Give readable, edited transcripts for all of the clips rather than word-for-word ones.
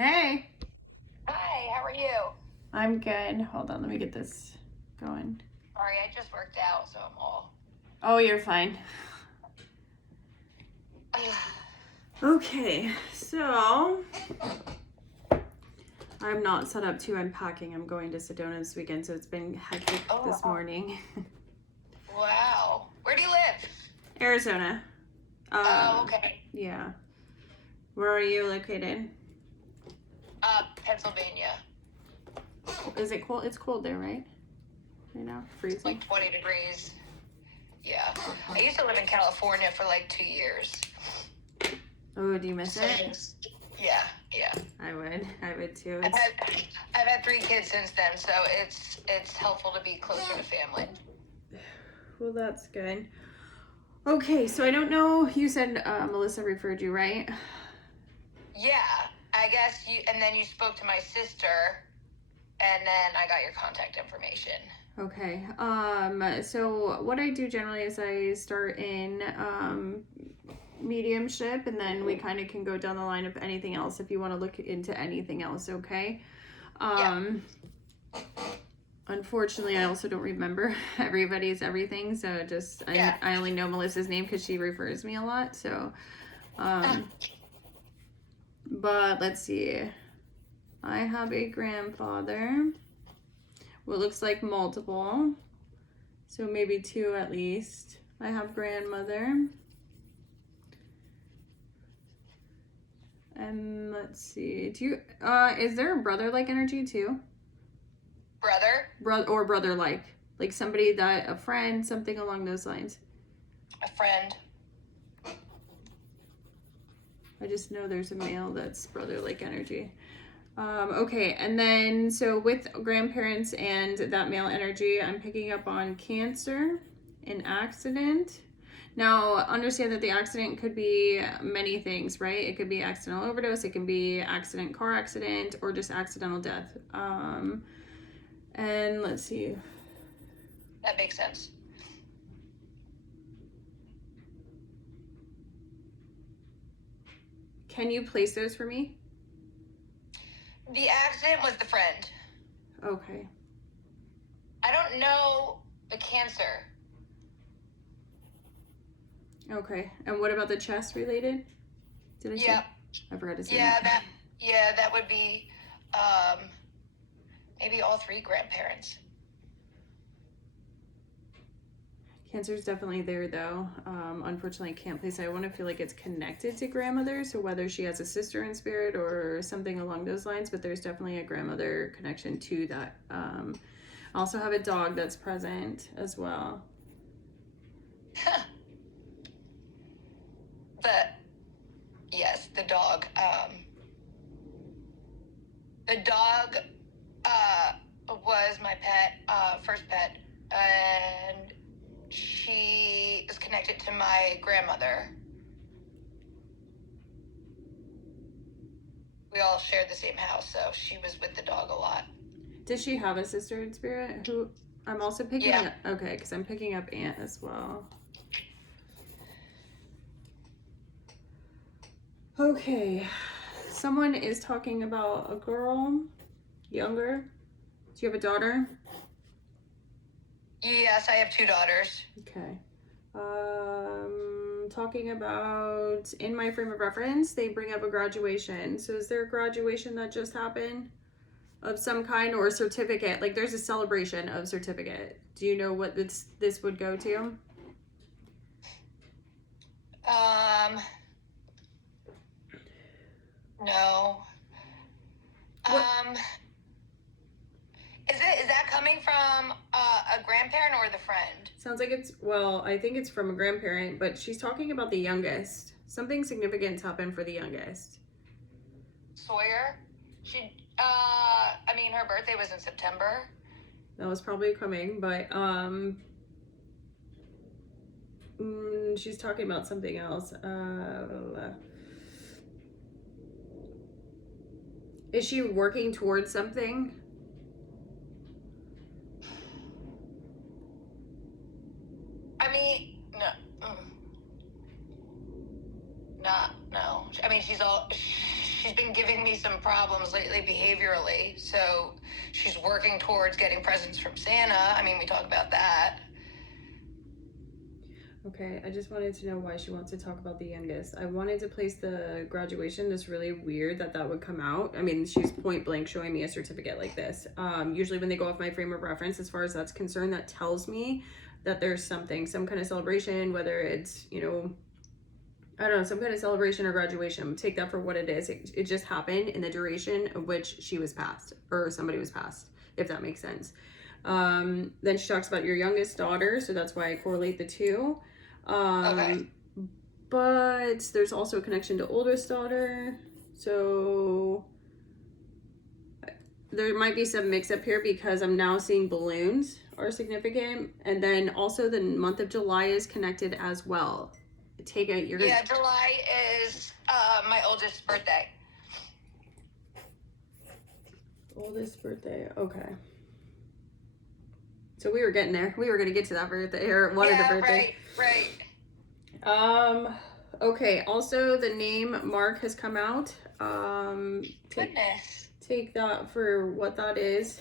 Hey. Hi, how are you? I'm good. Hold on, let me get this going. Sorry, I just worked out, so I'm all. Oh, you're fine. Okay, so I'm not set up to unpacking. I'm going to Sedona this weekend, so it's been hectic this morning. Wow. Where do you live? Arizona. Okay. Yeah. Where are you located? Pennsylvania. Is it cold? It's cold there, right? Right now? Freezing? Like 20 degrees. Yeah. I used to live in California for like 2 years. Oh, do you miss it? Yeah. I would too. I've had 3 kids since then, so it's helpful to be closer to family. Well, that's good. Okay, so I don't know. You said Melissa referred you, right? Yeah, I guess and then you spoke to my sister, and then I got your contact information. Okay. So what I do generally is I start in mediumship, and then we kind of can go down the line of anything else if you want to look into anything else, okay? Yeah. Unfortunately, I also don't remember everybody's everything, so just I only know Melissa's name because she refers me a lot. So, but let's see. I have a grandfather. What looks like multiple, so maybe 2 at least. I have grandmother. And let's see. Do you is there a brother-like energy too? Brother-like, like somebody that a friend, something along those lines. A friend. I just know there's a male that's brother-like energy. Okay, and then so with grandparents and that male energy, I'm picking up on Cancer, an accident. Now, understand that the accident could be many things, right? It could be accidental overdose, it can be car accident, or just accidental death. And let's see. That makes sense. Can you place those for me? The accident was the friend. Okay. I don't know the Cancer. Okay. And what about the chest related? Did I say? Yeah. I forgot to say that. That would be maybe all 3 grandparents. Cancer is definitely there though. Unfortunately, I can't place it. I want to feel like it's connected to grandmother, so whether she has a sister in spirit or something along those lines, but there's definitely a grandmother connection to that. I also have a dog that's present as well. The dog. The dog was my first pet, and she is connected to my grandmother. We all shared the same house, so she was with the dog a lot. Does she have a sister in spirit who I'm also picking up? Okay, because I'm picking up aunt as well. Okay, someone is talking about a girl, younger. Do you have a daughter? Yes, I have 2 daughters. Okay. Talking about in my frame of reference, they bring up a graduation. So is there a graduation that just happened of some kind, or a certificate? Like there's a celebration of certificate. Do you know what this would go to? No. Is that coming from a grandparent or the friend? Sounds like I think it's from a grandparent, but she's talking about the youngest. Something significant's happened for the youngest. Sawyer? Her birthday was in September. That was probably coming, but she's talking about something else. Is she working towards something? No. know. I mean, she's been giving me some problems lately behaviorally. So she's working towards getting presents from Santa. I mean, we talk about that. Okay, I just wanted to know why she wants to talk about the youngest. I wanted to place the graduation. That's really weird that would come out. I mean, she's point blank showing me a certificate like this. Usually when they go off my frame of reference, as far as that's concerned, that tells me that there's something, some kind of celebration, whether it's, you know, I don't know, some kind of celebration or graduation. Take that for what it is. It just happened in the duration of which she was passed, or somebody was passed, if that makes sense. Then she talks about your youngest daughter, so that's why I correlate the two. Okay. But there's also a connection to oldest daughter, so there might be some mix up here because I'm now seeing balloons are significant, and then also the month of July is connected as well. Yeah, July is my oldest birthday. Oldest birthday, okay. So we were getting there. We were gonna get to that birthday, or one of the birthdays. Right. Okay. Also, the name Mark has come out. Goodness. Take that for what that is.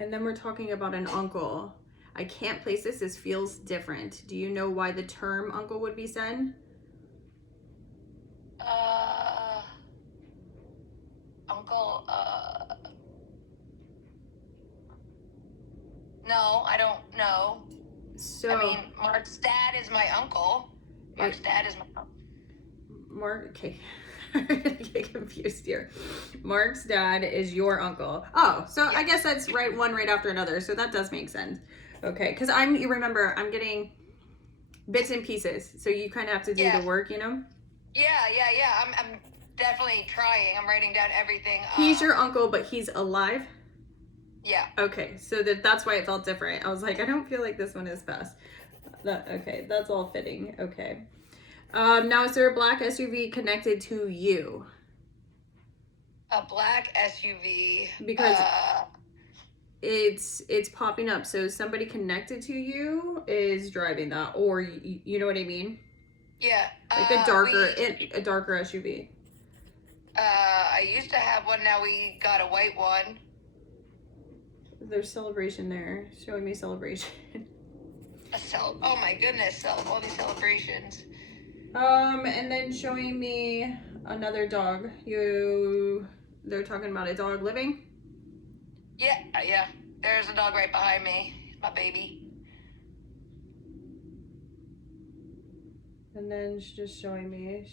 And then we're talking about an uncle. I can't place this. This feels different. Do you know why the term uncle would be said? Uncle, no, I don't know. So, I mean, Mark's dad is my uncle. Mark's dad is my uncle. Mark, okay. I'm gonna get confused here. Mark's dad is your uncle. Oh, so yeah. I guess that's right, one right after another. So that does make sense. Okay, because you remember, I'm getting bits and pieces. So you kind of have to do the work, you know? Yeah. I'm definitely trying. I'm writing down everything. He's your uncle, but he's alive? Yeah. Okay, so that's why it felt different. I was like, I don't feel like this one is best. Okay, that's all fitting. Okay. Now, is there a black SUV connected to you? A black SUV. Because it's popping up. So somebody connected to you is driving that, or you know what I mean? Yeah. Like a darker SUV. I used to have one. Now we got a white one. There's celebration there. Showing me celebration. Oh my goodness! All these celebrations. And then showing me another dog. They're talking about a dog living? Yeah. There's a dog right behind me. My baby. And then she's just showing me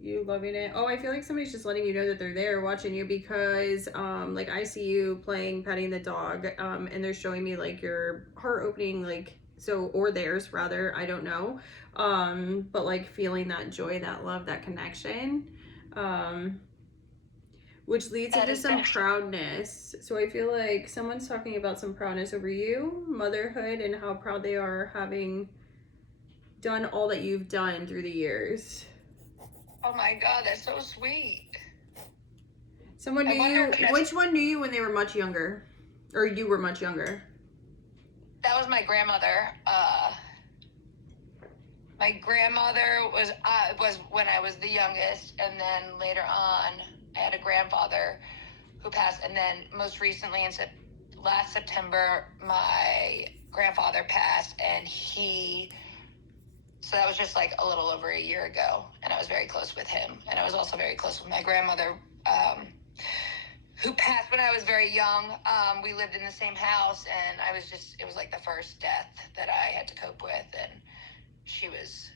you loving it. Oh, I feel like somebody's just letting you know that they're there watching you because like I see you petting the dog, and they're showing me like your heart opening, like, so, or theirs rather, I don't know. But like feeling that joy, that love, that connection, which leads into some proudness. So I feel like someone's talking about some proudness over you, motherhood, and how proud they are having done all that you've done through the years. Oh my God, that's so sweet. Someone knew you. Which one knew you when they were much younger? Or you were much younger? That was my grandmother. My grandmother was when I was the youngest, and then later on I had a grandfather who passed, and then most recently last September my grandfather passed, and so that was just like a little over a year ago, and I was very close with him, and I was also very close with my grandmother, who passed when I was very young. We lived in the same house, and it was like the first death that I had to cope with, and she was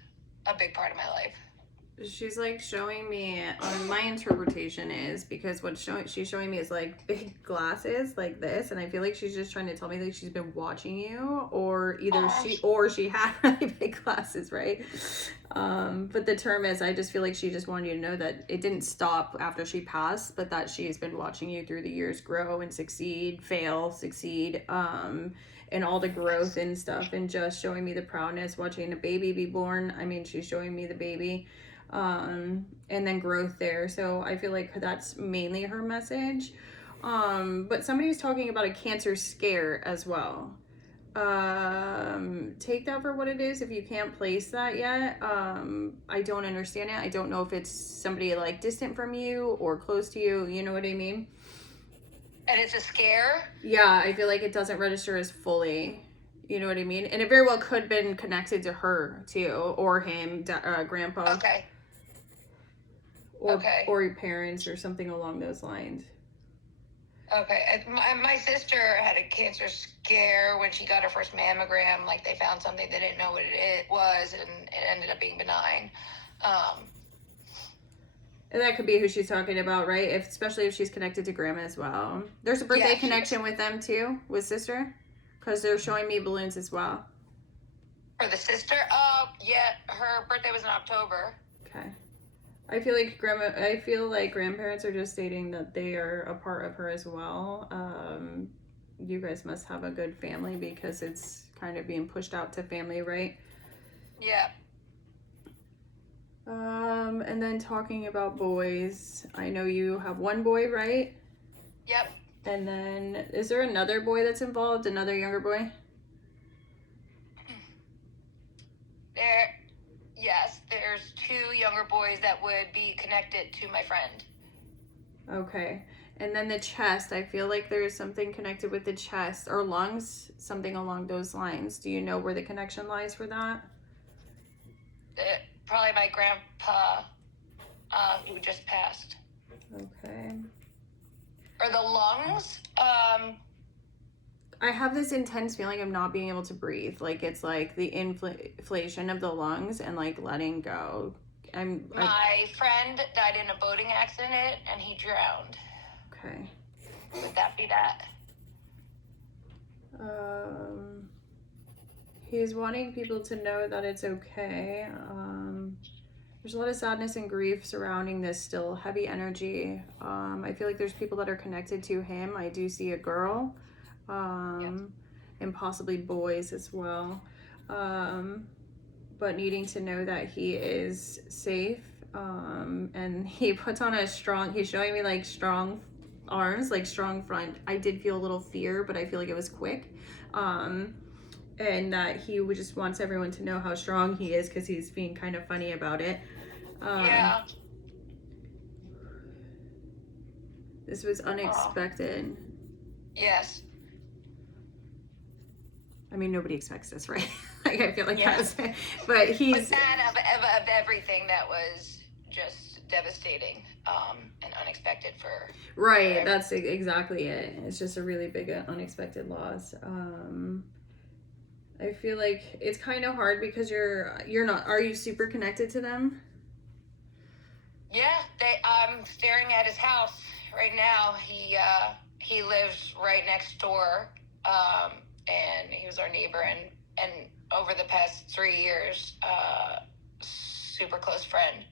a big part of my life. She's like showing me, my interpretation is, because she's showing me is like big glasses like this, and I feel like she's just trying to tell me that she's been watching you, or either she had really big glasses, right? But the term is, I just feel like she just wanted you to know that it didn't stop after she passed, but that she's been watching you through the years grow and succeed, fail, succeed, and all the growth and stuff, and just showing me the proudness, watching a baby be born. I mean, she's showing me the baby, and then growth there. So I feel like that's mainly her message. But somebody was talking about a cancer scare as well. Take that for what it is. If you can't place that yet, I don't understand it. I don't know if it's somebody like distant from you or close to you. You know what I mean? And it's a scare? Yeah, I feel like it doesn't register as fully. You know what I mean? And it very well could have been connected to her too, or him, grandpa, Okay. or Okay. or your parents, or something along those lines. Okay. My sister had a cancer scare when she got her first mammogram. Like, they found something, they didn't know what it was, and it ended up being benign. And that could be who she's talking about, right? Especially if she's connected to grandma as well. There's a birthday connection with them too, with sister, because they're showing me balloons as well. For the sister? Oh, yeah. Her birthday was in October. Okay. I feel like grandparents are just stating that they are a part of her as well. You guys must have a good family because it's kind of being pushed out to family, right? Yeah. And then talking about boys, I know you have one boy, right? Yep. And then is there another boy that's involved? Another younger boy? Yes, there's 2 younger boys that would be connected to my friend. Okay. And then the chest, I feel like there's something connected with the chest or lungs, something along those lines. Do you know where the connection lies for that? Probably my grandpa, who just passed. Okay. Or the lungs. I have this intense feeling of not being able to breathe. Like it's like the inflation of the lungs and like letting go. My friend died in a boating accident and he drowned. Okay. Would that be that? He's wanting people to know that it's okay. There's a lot of sadness and grief surrounding this still heavy energy. I feel like there's people that are connected to him. I do see a girl. And possibly boys as well, but needing to know that he is safe, and he puts on he's showing me like strong arms, like strong front. I did feel a little fear, but I feel like it was quick, and that he just wants everyone to know how strong he is because he's being kind of funny about it. Yeah. This was unexpected. Yes. I mean, nobody expects this, right? Like, I feel like that's, but he's. But that of everything that was just devastating, and unexpected for. Right, that's exactly it. It's just a really big unexpected loss. I feel like it's kind of hard because you're not. Are you super connected to them? Yeah, I'm staring at his house right now. He lives right next door. And he was our neighbor, and over the past 3 years, super close friend.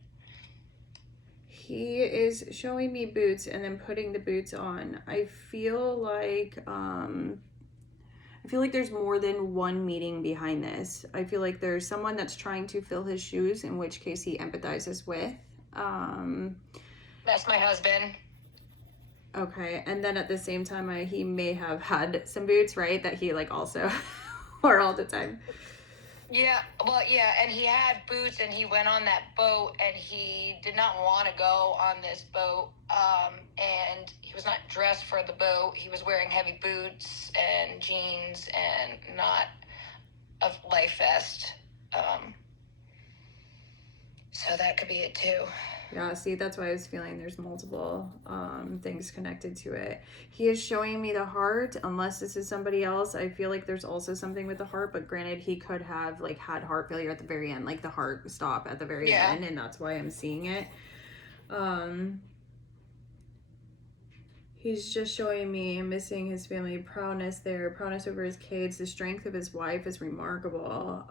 He is showing me boots and then putting the boots on. I feel like there's more than one meaning behind this. I feel like there's someone that's trying to fill his shoes, in which case he empathizes with. That's my husband. Okay, and then at the same time, he may have had some boots, right? That he like also wore all the time. Yeah, well, yeah, and he had boots, and he went on that boat, and he did not want to go on this boat, and he was not dressed for the boat. He was wearing heavy boots and jeans and not a life vest. So that could be it too. Yeah, see, that's why I was feeling there's multiple things connected to it. He is showing me the heart. Unless this is somebody else, I feel like there's also something with the heart. But granted, he could have like had heart failure at the very end, like the heart stop at the very end, and that's why I'm seeing it. He's just showing me missing his family, proudness proudness over his kids. The strength of his wife is remarkable.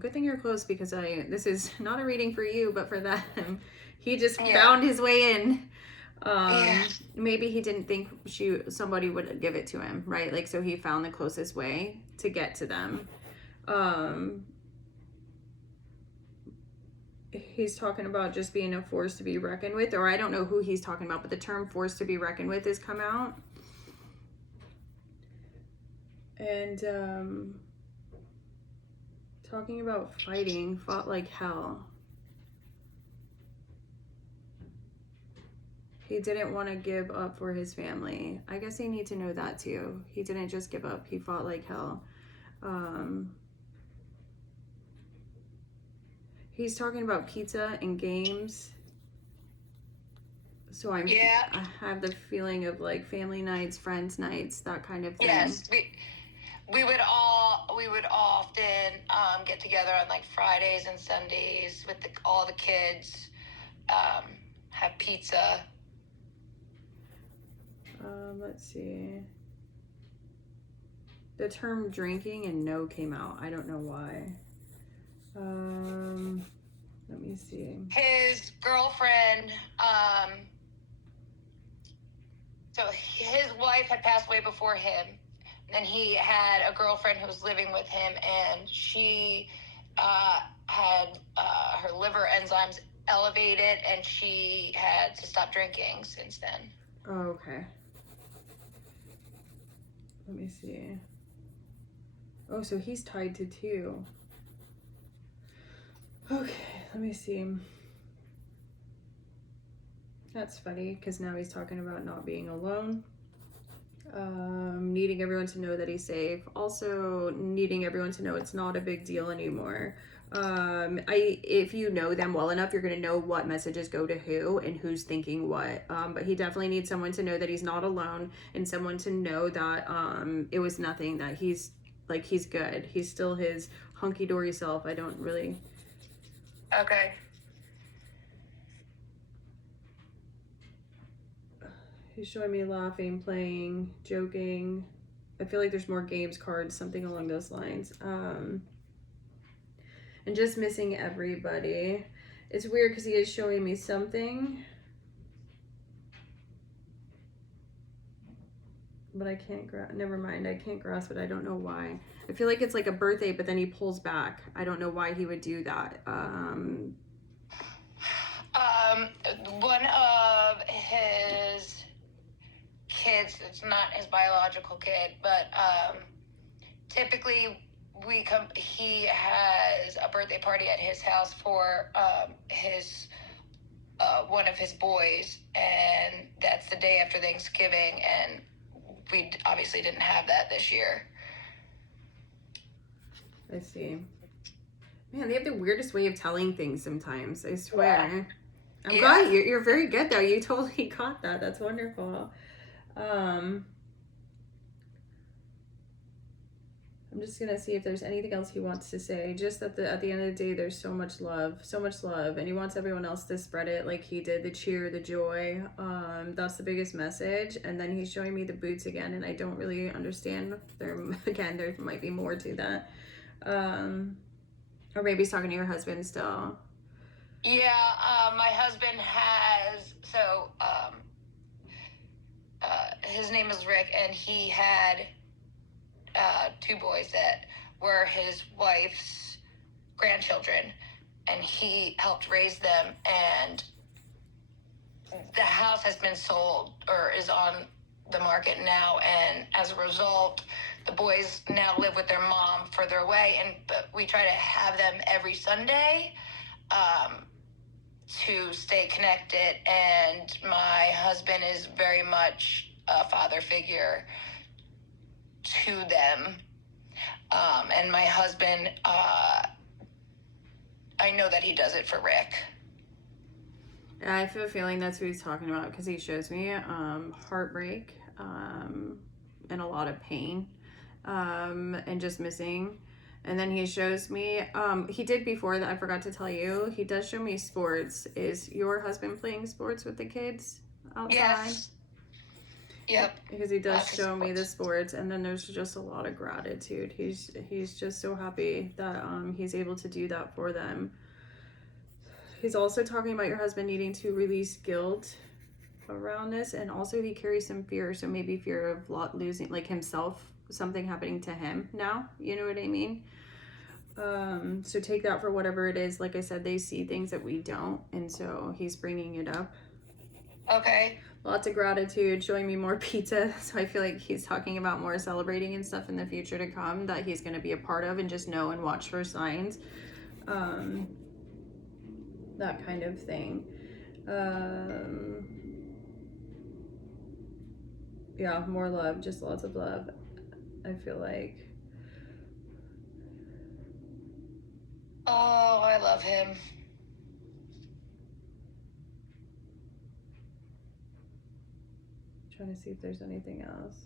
Good thing you're close because this is not a reading for you, but for them. He just found his way in. Maybe he didn't think somebody would give it to him, right? Like, so he found the closest way to get to them. He's talking about just being a force to be reckoned with, or I don't know who he's talking about, but the term force to be reckoned with has come out. And talking about fighting, fought like hell. He didn't want to give up for his family. I guess they need to know that too. He didn't just give up. He fought like hell. He's talking about pizza and games. So I have the feeling of like family nights, friends nights, that kind of thing. Yes, we would often get together on like Fridays and Sundays with all the kids, have pizza. Let's see. The term drinking and no came out. I don't know why. Let me see. His girlfriend, so his wife had passed away before him. And then he had a girlfriend who was living with him, and she had her liver enzymes elevated, and she had to stop drinking since then. Oh, okay. Let me see. Oh, so he's tied to 2. Okay, let me see. That's funny, because now he's talking about not being alone. Needing everyone to know that he's safe. Also needing everyone to know it's not a big deal anymore. If you know them well enough, you're going to know what messages go to who and who's thinking what. But he definitely needs someone to know that he's not alone, and someone to know that it was nothing, that he's good. He's still his hunky-dory self. I don't really... Okay. He's showing me laughing, playing, joking. I feel like there's more games cards, something along those lines. And just missing everybody. It's weird because he is showing me something. But I can't never mind. I can't grasp it. I don't know why. I feel like it's like a birthday, but then he pulls back. I don't know why he would do that. One of his kids, it's not his biological kid, but typically he has a birthday party at his house for his one of his boys, and that's the day after Thanksgiving, and we obviously didn't have that this year. I see. Man, they have the weirdest way of telling things sometimes, I swear. Yeah. I'm glad you're very good though. You totally got that. That's wonderful. I'm just gonna see if there's anything else he wants to say. Just that at the end of the day, there's so much love, and he wants everyone else to spread it like he did. The cheer, the joy. That's the biggest message. And then he's showing me the boots again, and I don't really understand. There might be more to that. Or maybe he's talking to your husband still. Yeah, my husband has, his name is Rick, and he had 2 boys that were his wife's grandchildren, and he helped raise them, and the house has been sold or is on the market now, and as a result, the boys now live with their mom further away, but we try to have them every Sunday to stay connected, and my husband is very much a father figure to them, and my husband, I know that he does it for Rick. Yeah, I feel a feeling that's what he's talking about, because he shows me heartbreak and a lot of pain and just missing. And then he shows me, he did before that, I forgot to tell you, he does show me sports. Is your husband playing sports with the kids outside? Yes. Yep. Because he does show me the sports, and then there's just a lot of gratitude. He's just so happy that he's able to do that for them. He's also talking about your husband needing to release guilt around this, and also he carries some fear, so maybe fear of losing, like himself, something happening to him now, you know what I mean? So take that for whatever it is. Like I said, they see things that we don't, and so he's bringing it up. Okay. Lots of gratitude, showing me more pizza. So I feel like he's talking about more celebrating and stuff in the future to come that he's going to be a part of, and just know and watch for signs. That kind of thing. Yeah, more love, just lots of love, I feel like. Oh, I love him. Trying to see if there's anything else.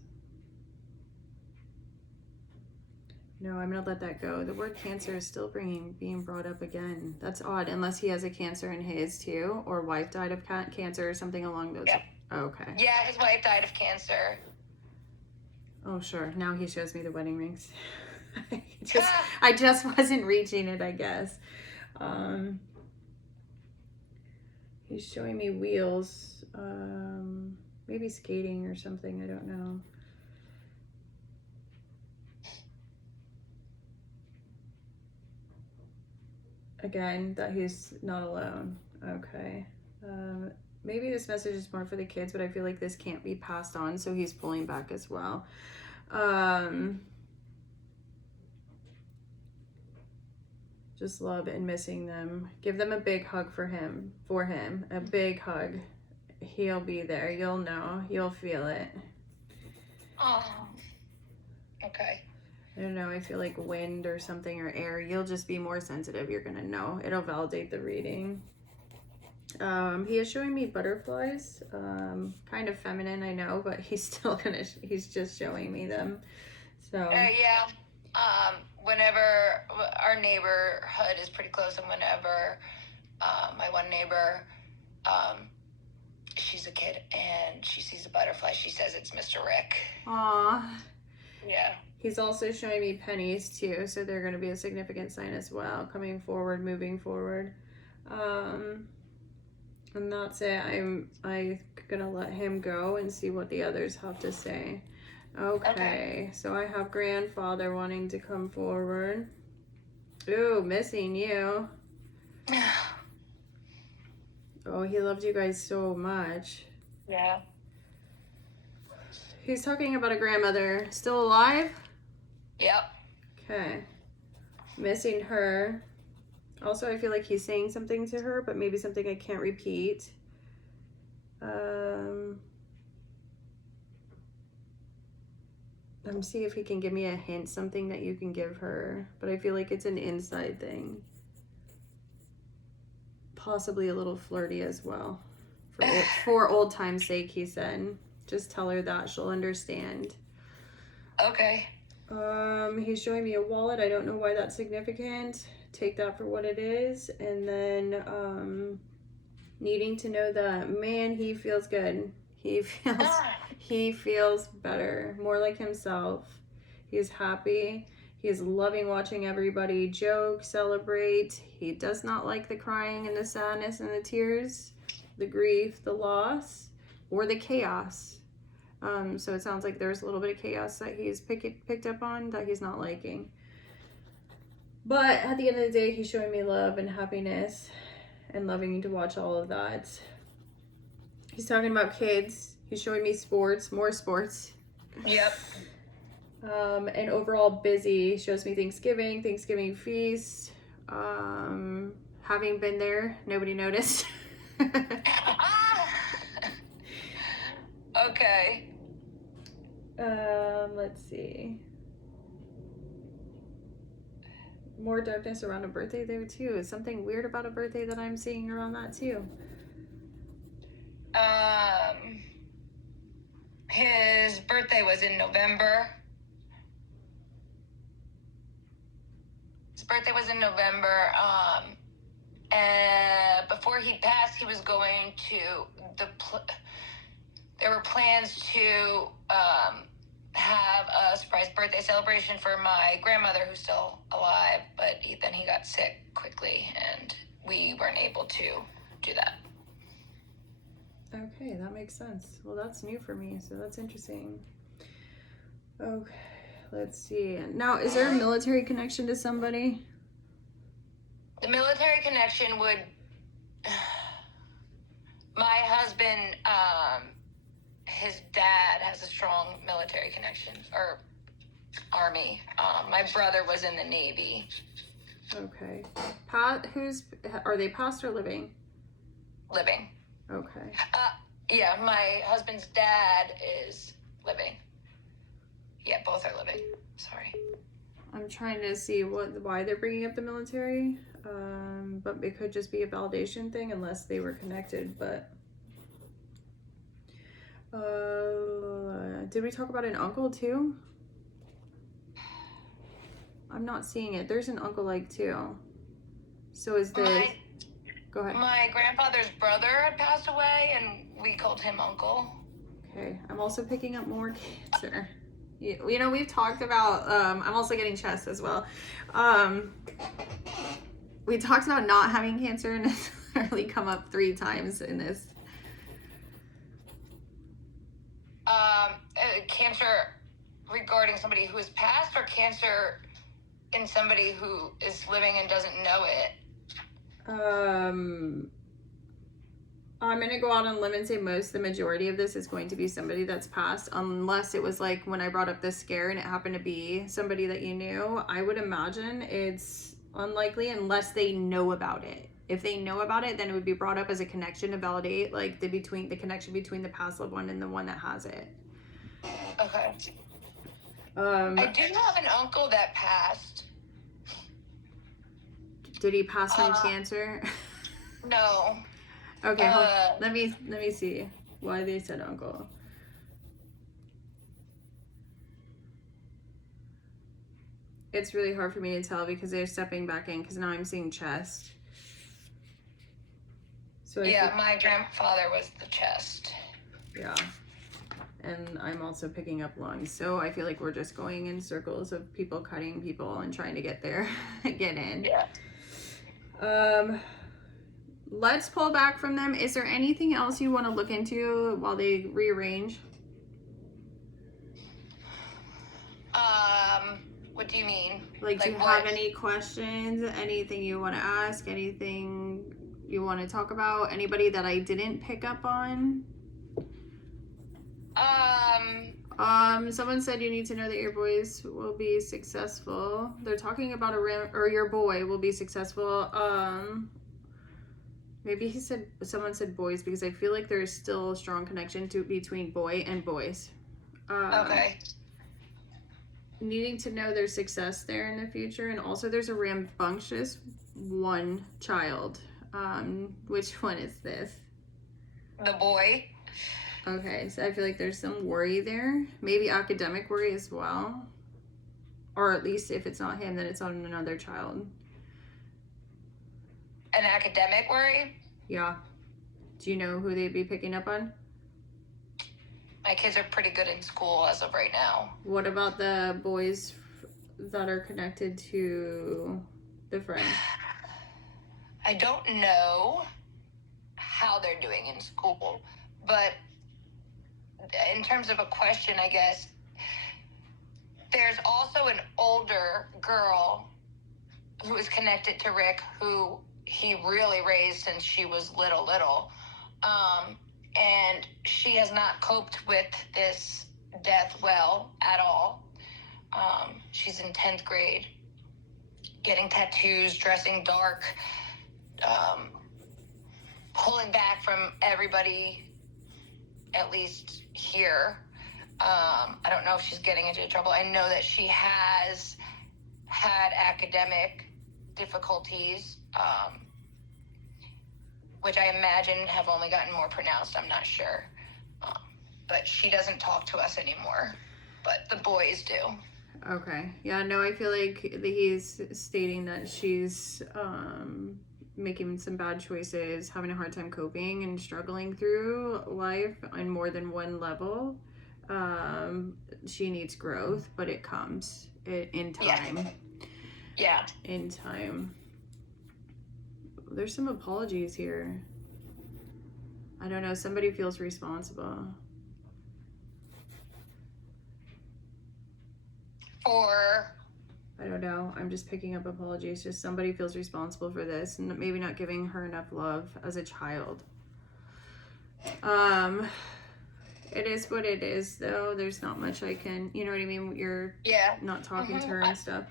No, I'm gonna let that go. The word cancer is still being brought up again. That's odd, unless he has a cancer in his too, or wife died of cancer or something along those. Yeah. Okay. Yeah, his wife died of cancer. Oh, sure. Now he shows me the wedding rings. I just wasn't reaching it, I guess. He's showing me wheels. Maybe skating or something. I don't know. Again, that he's not alone. Okay. Maybe this message is more for the kids, but I feel like this can't be passed on, so he's pulling back as well. Just love and missing them. Give them a big hug for him. A big hug. He'll be there. You'll know. You'll feel it. Oh. Okay. I don't know. I feel like wind or something, or air. You'll just be more sensitive. You're going to know. It'll validate the reading. He is showing me butterflies. Kind of feminine, I know, but he's just showing me them. So. Yeah. Whenever our neighborhood is pretty close, and whenever my one neighbor, she's a kid and she sees a butterfly, she says it's Mr. Rick. Aw. Yeah. He's also showing me pennies too, so they're going to be a significant sign as well, coming forward, moving forward. And that's it. I'm gonna let him go and see what the others have to say. Okay. So I have grandfather wanting to come forward. Ooh, missing you. Oh, he loved you guys so much. Yeah. He's talking about a grandmother still alive. Yep. Okay. Missing her. Also, I feel like he's saying something to her, but maybe something I can't repeat. I'm see if he can give me a hint, something that you can give her, but I feel like it's an inside thing. Possibly a little flirty as well. For old time's sake, he said. Just tell her that. She'll understand. Okay. He's showing me a wallet. I don't know why that's significant. Take that for what it is. And then needing to know that, man, he feels good. He feels better, more like himself. He's happy. He's loving watching everybody joke, celebrate. He does not like the crying and the sadness and the tears, the grief, the loss, or the chaos. So it sounds like there's a little bit of chaos that he's picked up on that he's not liking. But at the end of the day, he's showing me love and happiness and loving to watch all of that. He's talking about kids. He's showing me sports, more sports. Yep. And overall busy. Shows me Thanksgiving feast. Having been there, nobody noticed. Okay. Let's see. More darkness around a birthday there too. Something weird about a birthday that I'm seeing around that too. His birthday was in November. And before he passed, he was going to there were plans to have a surprise birthday celebration for my grandmother, who's still alive, but then he got sick quickly, and we weren't able to do that. Okay, that makes sense. Well, that's new for me, so that's interesting. Okay, let's see. Now, is there a military connection to somebody? The military connection would... My husband his dad has a strong military connection, or Army. My brother was in the Navy. Okay. Are they past or living? Living. Okay. Yeah, my husband's dad is living. Yeah, both are living. Sorry. I'm trying to see why they're bringing up the military, but it could just be a validation thing unless they were connected. But did we talk about an uncle too? I'm not seeing it. There's an uncle like too. So is this? Go ahead. My grandfather's brother had passed away, and we called him uncle. Okay, I'm also picking up more Cancer. You know, we've talked about, I'm also getting chest as well. We talked about not having Cancer, and it's literally come up 3 times in this. Cancer regarding somebody who has passed, or Cancer in somebody who is living and doesn't know it? I'm going to go out on a limb and say the majority of this is going to be somebody that's passed, unless it was like when I brought up this scare and it happened to be somebody that you knew. I would imagine it's unlikely unless they know about it. If they know about it, then it would be brought up as a connection to validate like the connection between the past loved one and the one that has it. Okay. I do have an uncle that passed. Did he pass from Cancer? No. Okay, let me see why they said uncle. It's really hard for me to tell because they're stepping back in because now I'm seeing chest. So yeah, my grandfather was the chest. Yeah. And I'm also picking up lungs. So I feel like we're just going in circles of people cutting people and trying to get there, get in. Yeah. Let's pull back from them. Is there anything else you want to look into while they rearrange? What do you mean? Like do you have any questions? Anything you want to ask? Anything you want to talk about? Anybody that I didn't pick up on? Someone said you need to know that your boys will be successful. They're talking about or your boy will be successful. Maybe someone said boys because I feel like there's still a strong connection between boy and boys. Okay. Needing to know there's success there in the future, and also there's a rambunctious one child. Which one is this? The boy. Okay, so I feel like there's some worry there. Maybe academic worry as well. Or at least if it's not him, then it's on another child. An academic worry? Yeah. Do you know who they'd be picking up on? My kids are pretty good in school as of right now. What about the boys that are connected to the friend? I don't know how they're doing in school, but in terms of a question, I guess, there's also an older girl who is connected to Rick, who he really raised since she was little. And she has not coped with this death well at all. She's in 10th grade, getting tattoos, dressing dark, pulling back from everybody, at least here. I don't know if she's getting into trouble. I know that she has had academic difficulties, which I imagine have only gotten more pronounced. I'm not sure. But she doesn't talk to us anymore. But the boys do. Okay. Yeah, no, I feel like he's stating that she's making some bad choices, having a hard time coping and struggling through life on more than one level. She needs growth, but it comes in time. Yeah. In time. There's some apologies here. I don't know. Somebody feels responsible. For? I don't know. I'm just picking up apologies. Just somebody feels responsible for this and maybe not giving her enough love as a child. It is what it is, though. There's not much I can, you know what I mean? You're not talking to her and stuff.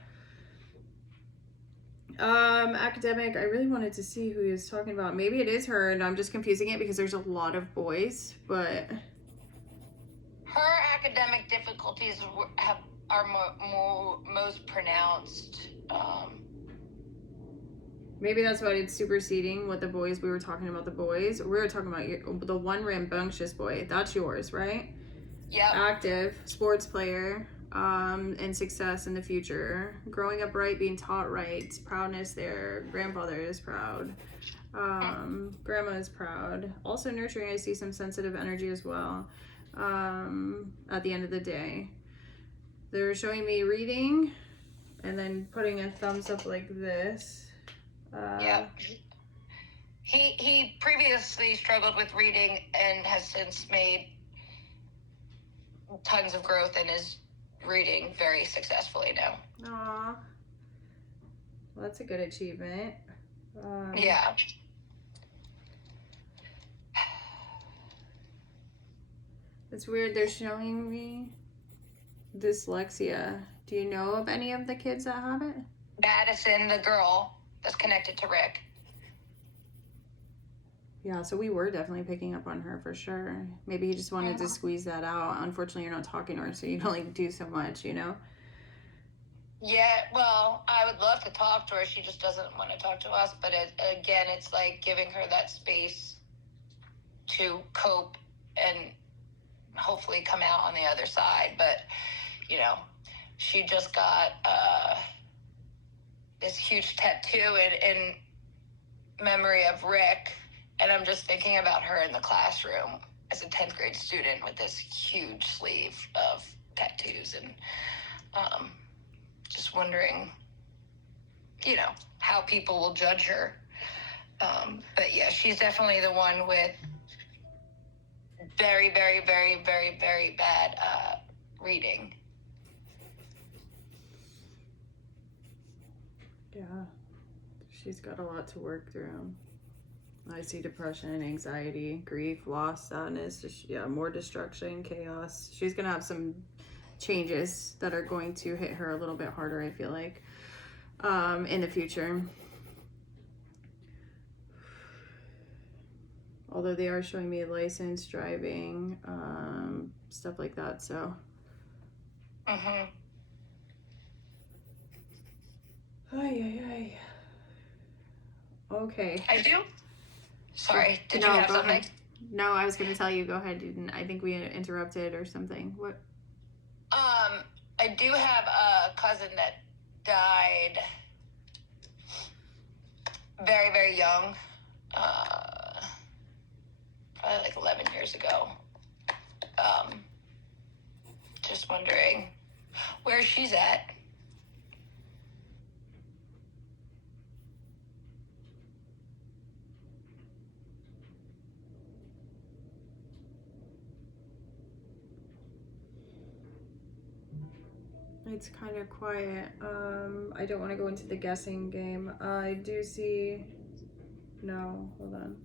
Academic, I really wanted to see who he was talking about. Maybe it is her, and I'm just confusing it because there's a lot of boys, but... Her academic difficulties are most pronounced. Maybe that's why it's superseding what the boys, we were talking about the boys. We were talking about the one rambunctious boy. That's yours, right? Yep. Active, sports player, and success in the future. Growing up right, being taught right, proudness there. Grandfather is proud. Grandma is proud. Also nurturing, I see some sensitive energy as well. At the end of the day. They're showing me reading and then putting a thumbs up like this. Yep. He previously struggled with reading and has since made tons of growth in his reading very successfully now. Aw. Well, that's a good achievement. Yeah. It's weird. They're showing me dyslexia. Do you know of any of the kids that have it? Madison, the girl that's connected to Rick. Yeah, so we were definitely picking up on her for sure. Maybe he just wanted to squeeze that out. Unfortunately, you're not talking to her, so you can only do so much, you know? Yeah, well, I would love to talk to her. She just doesn't want to talk to us. But again, it's like giving her that space to cope and hopefully come out on the other side. But, you know, she just got this huge tattoo in memory of Rick. And I'm just thinking about her in the classroom as a 10th grade student with this huge sleeve of tattoos. And just wondering, you know, how people will judge her. But yeah, she's definitely the one with very, very, very, very, very bad reading. Yeah, she's got a lot to work through. I see depression, anxiety, grief, loss, sadness, more destruction, chaos. She's gonna have some changes that are going to hit her a little bit harder, I feel like, in the future. Although they are showing me license, driving, stuff like that, so. Ay, ay, ay. Okay. I do? Sorry, did no, you have go something? Ahead. No, I was going to tell you. Go ahead. I think we interrupted or something. What? I do have a cousin that died very, very young. Probably like 11 years ago. Just wondering where she's at. It's kind of quiet. I don't want to go into the guessing game. I do see... No, hold on.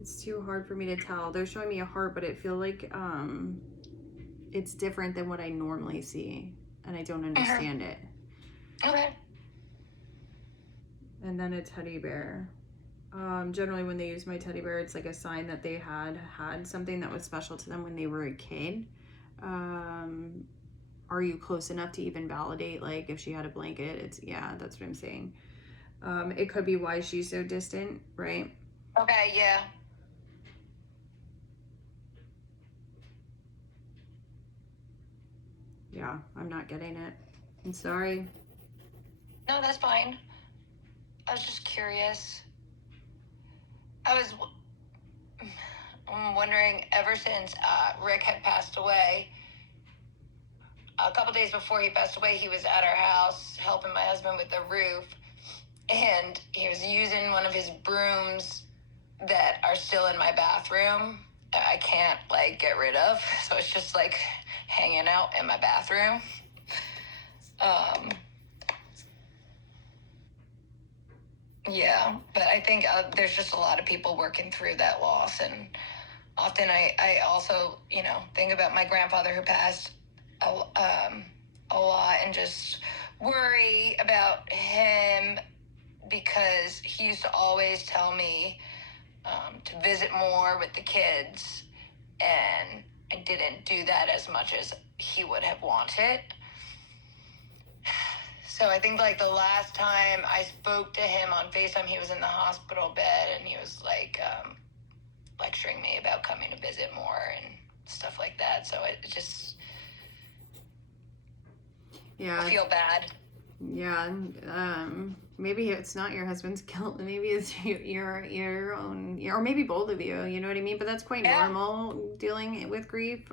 It's too hard for me to tell. They're showing me a heart, but it feels like it's different than what I normally see, and I don't understand it. Okay. And then a teddy bear. Generally when they use my teddy bear, it's like a sign that they had something that was special to them when they were a kid. Are you close enough to even validate, like, if she had a blanket? That's what I'm saying. It could be why she's so distant, right? Okay, yeah. Yeah, I'm not getting it. I'm sorry. No, that's fine. I was just curious. I was wondering, ever since Rick had passed away, a couple days before he passed away, he was at our house helping my husband with the roof, and he was using one of his brooms that are still in my bathroom. I can't, like, get rid of, so it's just, like, hanging out in my bathroom. Yeah, but I think there's just a lot of people working through that loss, and often I also, think about my grandfather who passed a lot, and just worry about him because he used to always tell me to visit more with the kids, and I didn't do that as much as he would have wanted. So I think like the last time I spoke to him on FaceTime, he was in the hospital bed, and he was like lecturing me about coming to visit more and stuff like that. So it just, I feel bad. Yeah. Maybe it's not your husband's guilt. Maybe it's your own, or maybe both of you. You know what I mean? But that's quite normal dealing with grief.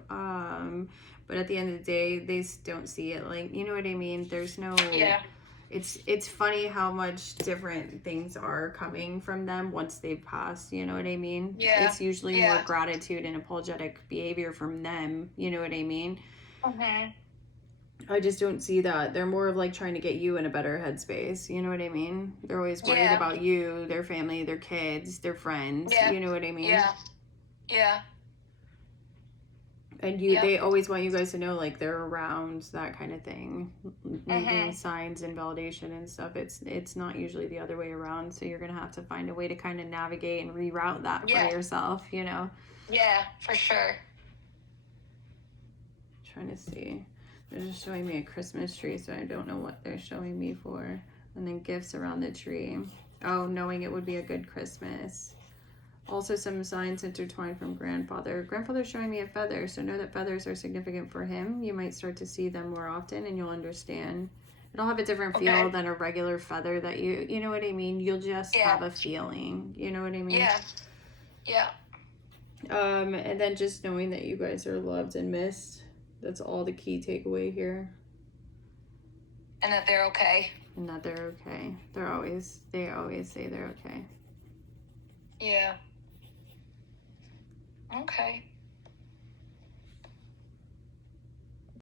But at the end of the day, they don't see it like, you know what I mean? There's no. Yeah. It's funny how much different things are coming from them once they've passed. You know what I mean? Yeah. It's usually more gratitude and apologetic behavior from them. You know what I mean? Mm-hmm. I just don't see that. They're more of like trying to get you in a better headspace. You know what I mean? They're always worried about you, their family, their kids, their friends. You know what I mean? Yeah. Yeah. And they always want you guys to know like they're around, that kind of thing. Making signs and validation and stuff. It's not usually the other way around. So you're gonna have to find a way to kind of navigate and reroute that for yourself, you know? Yeah, for sure. Trying to see. They're just showing me a Christmas tree, so I don't know what they're showing me for. And then gifts around the tree. Oh, knowing it would be a good Christmas. Also some signs intertwined from grandfather. Grandfather's showing me a feather, so know that feathers are significant for him. You might start to see them more often, and you'll understand. It'll have a different feel than a regular feather that you know what I mean? You'll just have a feeling. You know what I mean? Yeah. Yeah. And then just knowing that you guys are loved and missed. That's all the key takeaway here. And that they're okay. And that they're okay. They always say they're okay. Yeah. Okay.